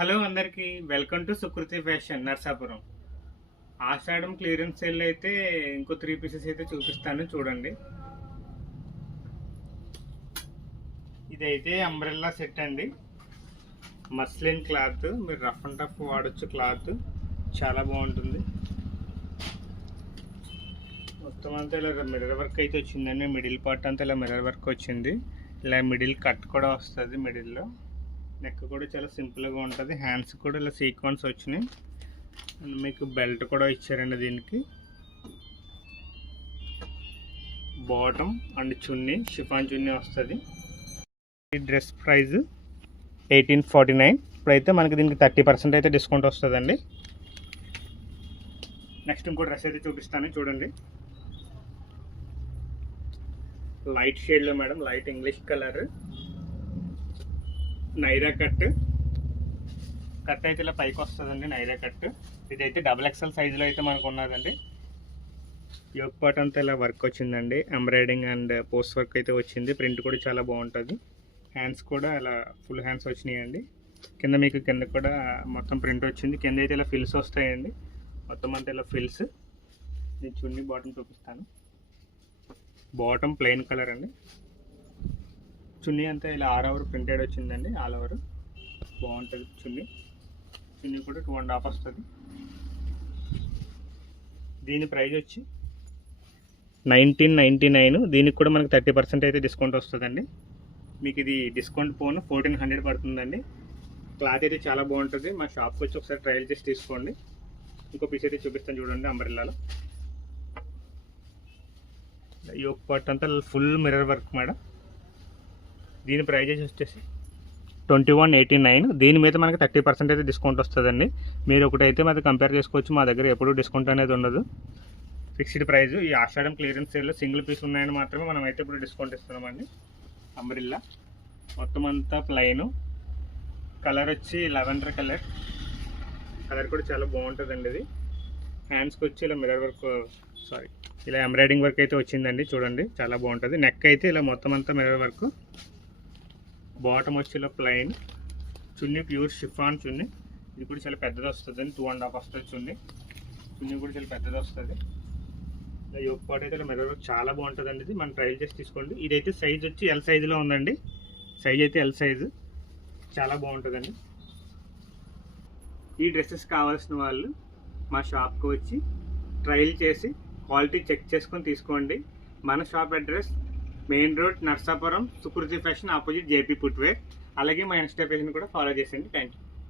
Hello అందరికీ welcome to Sukruthi fashion Narsapuram. Ashadham clearance sale అయితే ఇంకో 3 పీసెస్ అయితే చూపిస్తాను చూడండి. ఇదైతే అంబ్రెల్లా సెట్ అండి, మస్లిన్ క్లాత్, మీరు రఫ్ అండ్ టఫ్ వాడచ్చు. క్లాత్ చాలా బాగుంటుంది. మొత్తం అంతా ఇలా మిర్రర్ వర్క్ అయితే వచ్చిందండి. మిడిల్ పార్ట్ అంతా ఇలా మిర్రర్ వర్క్ వచ్చింది. ఇలా మిడిల్ కట్ కూడా వస్తుంది. మిడిల్లో నెక్ కూడా చాలా సింపుల్గా ఉంటుంది. హ్యాండ్స్ కూడా ఇలా సీక్వెన్స్ వచ్చినాయి. మీకు బెల్ట్ కూడా ఇచ్చారండి. దీనికి బాటమ్ అండ్ చున్నీ షిఫాన్ చున్నీ వస్తుంది. ఈ డ్రెస్ ప్రైస్ 1849. ఇప్పుడైతే మనకి దీనికి 30% అయితే డిస్కౌంట్ వస్తుందండి. నెక్స్ట్ ఇంకో డ్రెస్ అయితే చూపిస్తాను చూడండి. లైట్ షేడ్లో madam, light English colour, Naira cut అయితే ఇలా పైకి వస్తుందండి. నైరా కట్ ఇదైతే XXL సైజులో అయితే మనకు ఉన్నదండి. యోక్ పార్ట్ అంతా ఇలా వర్క్ వచ్చిందండి. ఎంబ్రాయిడింగ్ అండ్ పోస్ట్ వర్క్ అయితే వచ్చింది. ప్రింట్ కూడా చాలా బాగుంటుంది. హ్యాండ్స్ కూడా ఇలా ఫుల్ హ్యాండ్స్ వచ్చినాయండి. కింద మీకు కింద కూడా మొత్తం ప్రింట్ వచ్చింది. కింద అయితే ఇలా ఫిల్స్ వస్తాయండి. మొత్తం అంతా ఇలా ఫిల్స్. నేను చున్నీ బాటమ్ చూపిస్తాను. బాటమ్ ప్లెయిన్ కలర్ అండి. చున్నీ అంతా ఇలా ఆల్ ఓవర్ ప్రింటెడ్ వచ్చిందండి. ఆల్ ఓవర్ బాగుంటుంది. చున్నీ కూడా 2.5 వస్తుంది. దీని ప్రైస్ వచ్చి 1999. దీనికి కూడా మనకు 30% అయితే డిస్కౌంట్ వస్తుందండి. మీకు ఇది డిస్కౌంట్ పోను 1400 పడుతుందండి. క్లాత్ అయితే చాలా బాగుంటుంది. మా షాప్కి వచ్చి ఒకసారి ట్రయల్ చేసి తీసుకోండి. ఇంకో పీస్ అయితే చూపిస్తాను చూడండి. అంబ్రెల్లాలో యోక్ పార్ట్ అంతా ఫుల్ మిర్రర్ వర్క్ మేడం. దీని ప్రైజెస్ వచ్చేసి 2189. దీని మీద మనకి 30% అయితే డిస్కౌంట్ వస్తుందండి. మీరు ఒకటైతే మాది కంపేర్ చేసుకోవచ్చు. మా దగ్గర ఎప్పుడు డిస్కౌంట్ అనేది ఉండదు. Fixed price. ఈ ఆషాఢం క్లియరెన్స్ సేల్లో సింగిల్ పీస్ ఉన్నాయని మాత్రమే మనం అయితే ఇప్పుడు డిస్కౌంట్ ఇస్తున్నామండి. అంబ్రిల్లా మొత్తం అంతా ప్లెయిన్. కలర్ వచ్చి లెవెండర్ కలర్ కూడా చాలా బాగుంటుందండి. ఇది హ్యాండ్స్కి వచ్చి ఇలా మిర్రర్ వర్క్, ఇలా ఎంబ్రాయిడింగ్ వర్క్ అయితే వచ్చిందండి. చూడండి చాలా బాగుంటుంది. నెక్ అయితే ఇలా మొత్తం అంతా మిర్రర్ వర్క్. బాటమ్ వచ్చి ఇలా ప్లెయిన్. చున్నీ ప్యూర్ షిఫాన్ చున్నీ. ఇది కూడా చాలా పెద్దది వస్తుంది. 2.5 వస్తుంది చున్నీ కూడా చాలా పెద్దది వస్తుంది. ఇలా యోక్ పార్ట్ అయితే ఇలా మిర్రర్ వర్క్ చాలా బాగుంటుందండి. ఇది మనం ట్రయల్ చేసి తీసుకోండి. ఇదైతే సైజ్ వచ్చి ఎల్ సైజులో ఉందండి. సైజ్ అయితే ఎల్ సైజు చాలా బాగుంటుందండి. ఈ డ్రెస్సెస్ కావాల్సిన వాళ్ళు మా షాప్కి వచ్చి ట్రయల్ చేసి క్వాలిటీ చెక్ చేసుకొని తీసుకోండి. మన shop address main road Narsapuram, Sukruthi fashion opposite JP footwear. అలాగే మా ఇన్స్టా పేజ్ని కూడా ఫాలో చేసేయండి. Thank you.